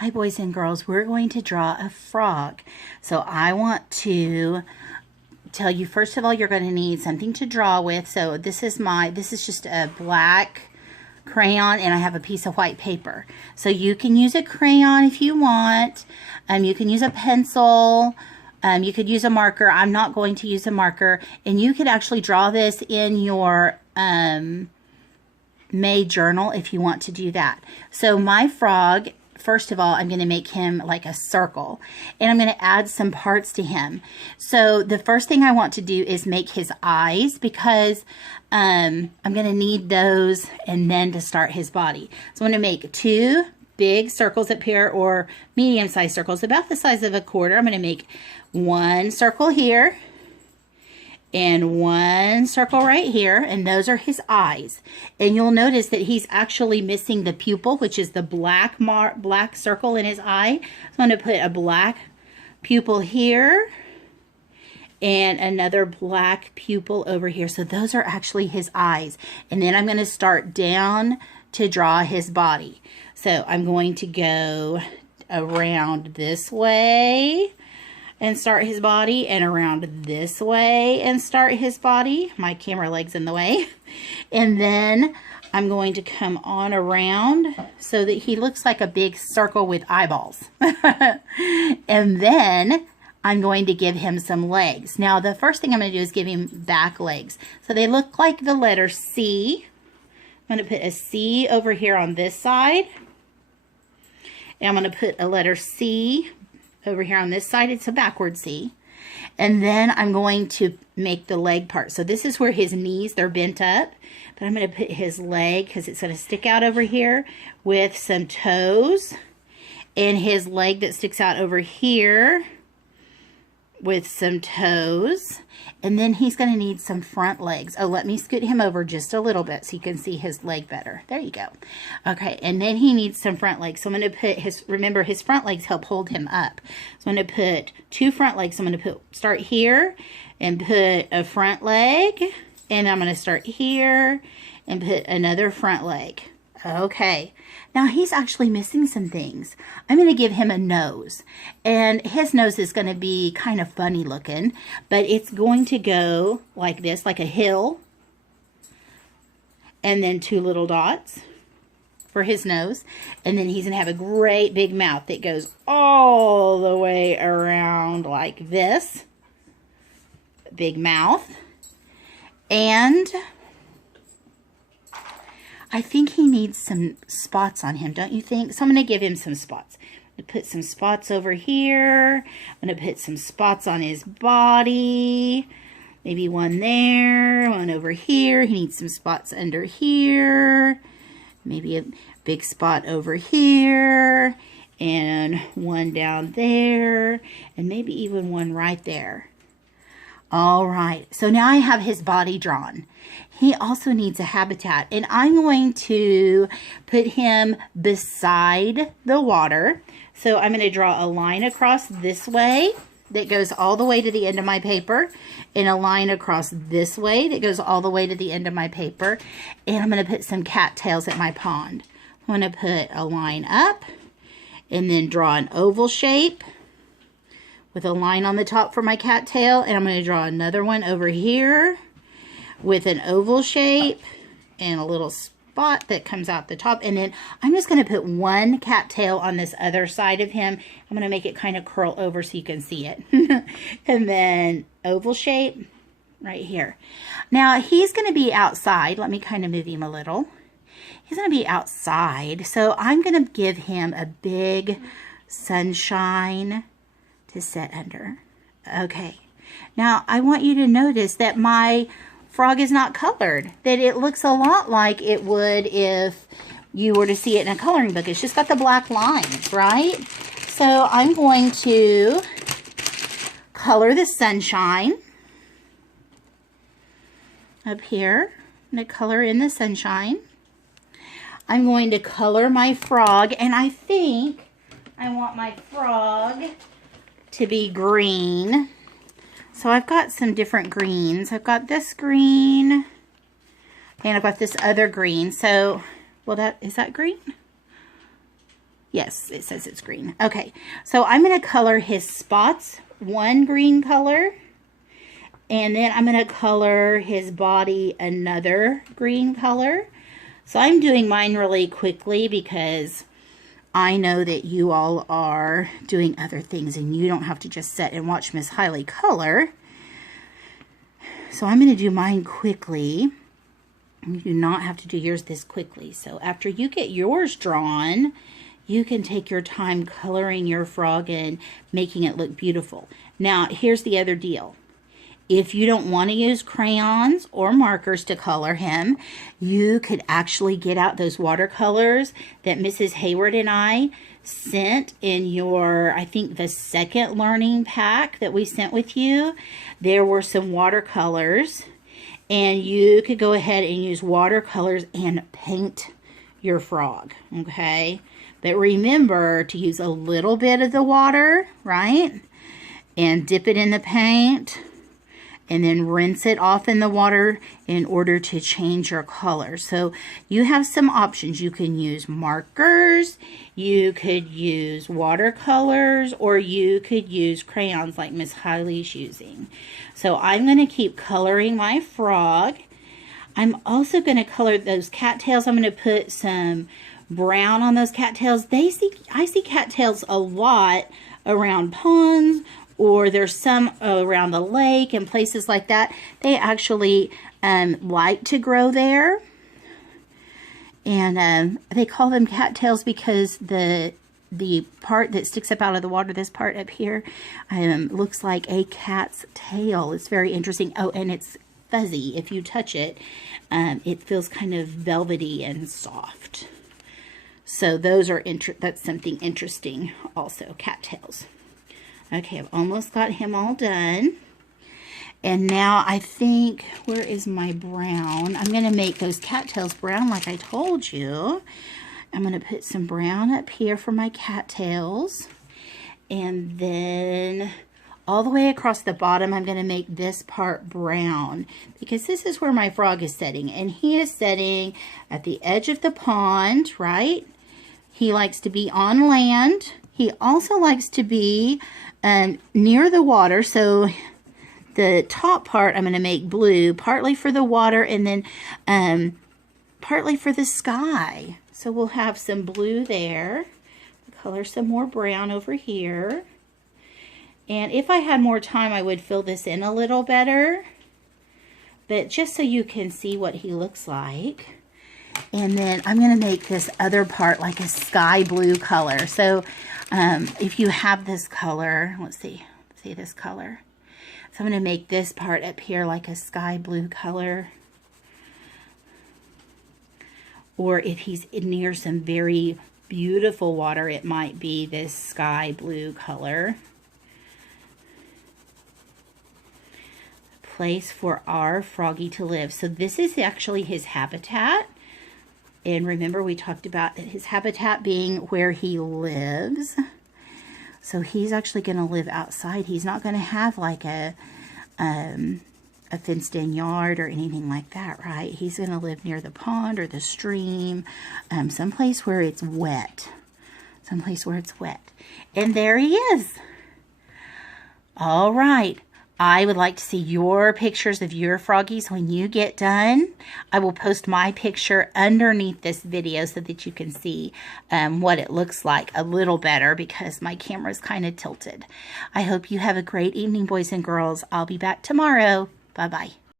Hi, boys and girls. We're going to draw a frog. So I want to tell you, first of all, you're going to need something to draw with. So this is just a black crayon, and I have a piece of white paper. So you can use a crayon if you want. You can use a pencil. You could use a marker. I'm not going to use a marker. And you could actually draw this in your May journal if you want to do that. So my frog, first of all, I'm going to make him like a circle, and I'm going to add some parts to him. So the first thing I want to do is make his eyes, because I'm going to need those, and then to start his body. So I'm going to make two big circles up here, or medium-sized circles, about the size of a quarter. I'm going to make one circle here, and one circle right here, and those are his eyes. And you'll notice that he's actually missing the pupil, which is the black circle in his eye. So I'm going to put a black pupil here and another black pupil over here. So those are actually his eyes. And then I'm going to start down to draw his body. So I'm going to go around this way and start his body, and around this way and start his body. My camera leg's in the way. And then I'm going to come on around so that he looks like a big circle with eyeballs. And then I'm going to give him some legs. Now the first thing I'm going to do is give him back legs. So they look like the letter C. I'm going to put a C over here on this side. And I'm going to put a letter C over here on this side. It's a backward C. And then I'm going to make the leg part. So this is where his knees, they're bent up. But I'm going to put his leg, because it's going to stick out over here, with some toes. And his leg that sticks out over here with some toes. And then he's going to need some front legs. Oh, let me scoot him over just a little bit so you can see his leg better. There you go. Okay, and then he needs some front legs. So I'm going to put remember his front legs help hold him up. So I'm going to put two front legs. I'm going to start here and put a front leg. And I'm going to start here and put another front leg. Okay, now he's actually missing some things. I'm going to give him a nose, and his nose is going to be kind of funny looking, but it's going to go like this, like a hill, and then two little dots for his nose, and then he's going to have a great big mouth that goes all the way around like this. Big mouth. And I think he needs some spots on him, don't you think? So I'm going to give him some spots. I'm going to put some spots over here. I'm going to put some spots on his body. Maybe one there, one over here. He needs some spots under here. Maybe a big spot over here. And one down there. And maybe even one right there. All right, so now I have his body drawn. He also needs a habitat, and I'm going to put him beside the water. So I'm going to draw a line across this way that goes all the way to the end of my paper, and a line across this way that goes all the way to the end of my paper. And I'm going to put some cattails at my pond. I'm going to put a line up and then draw an oval shape with a line on the top for my cattail, and I'm going to draw another one over here with an oval shape and a little spot that comes out the top. And then I'm just going to put one cattail on this other side of him. I'm going to make it kind of curl over so you can see it. And then oval shape right here. Now he's going to be outside. Let me kind of move him a little. He's going to be outside, so I'm going to give him a big sunshine to set under. Okay, now I want you to notice that my frog is not colored, that it looks a lot like it would if you were to see it in a coloring book. It's just got the black lines, right? So I'm going to color the sunshine up here. I'm going to color in the sunshine. I'm going to color my frog, and I think I want my frog to be green. So I've got some different greens. I've got this green, and I've got this other green. So, well, is that green? Yes, it says it's green. Okay, so I'm going to color his spots one green color. And then I'm going to color his body another green color. So I'm doing mine really quickly because I know that you all are doing other things and you don't have to just sit and watch Miss Hailey color. So I'm going to do mine quickly. You do not have to do yours this quickly. So after you get yours drawn, you can take your time coloring your frog and making it look beautiful. Now, here's the other deal. If you don't want to use crayons or markers to color him, you could actually get out those watercolors that Mrs. Hayward and I sent in your, I think, the second learning pack that we sent with you. There were some watercolors, and you could go ahead and use watercolors and paint your frog, okay? But remember to use a little bit of the water, right? And dip it in the paint. And then rinse it off in the water in order to change your color. So you have some options. You can use markers, you could use watercolors, or you could use crayons like Miss Hailey's using. So I'm going to keep coloring my frog. I'm also going to color those cattails. I'm going to put some brown on those cattails. I see cattails a lot around ponds, or there's some around the lake and places like that. They actually like to grow there. And they call them cattails because the part that sticks up out of the water, this part up here, looks like a cat's tail. It's very interesting. Oh, and it's fuzzy. If you touch it, it feels kind of velvety and soft. So those are that's something interesting also, cattails. Okay, I've almost got him all done. And now I think, where is my brown? I'm going to make those cattails brown like I told you. I'm going to put some brown up here for my cattails. And then all the way across the bottom, I'm going to make this part brown. Because this is where my frog is sitting. And he is sitting at the edge of the pond, right? He likes to be on land. He also likes to be near the water, so the top part I'm going to make blue, partly for the water and then partly for the sky. So we'll have some blue there. Color some more brown over here. And if I had more time, I would fill this in a little better. But just so you can see what he looks like. And then I'm going to make this other part like a sky blue color. So if you have this color, let's see this color. So I'm going to make this part up here like a sky blue color. Or if he's near some very beautiful water, it might be this sky blue color. Place for our froggy to live. So this is actually his habitat. And remember, we talked about his habitat being where he lives. So he's actually going to live outside. He's not going to have like a fenced-in yard or anything like that, right? He's going to live near the pond or the stream, someplace where it's wet. Someplace where it's wet. And there he is. All right. I would like to see your pictures of your froggies when you get done. I will post my picture underneath this video so that you can see what it looks like a little better because my camera is kind of tilted. I hope you have a great evening, boys and girls. I'll be back tomorrow. Bye-bye.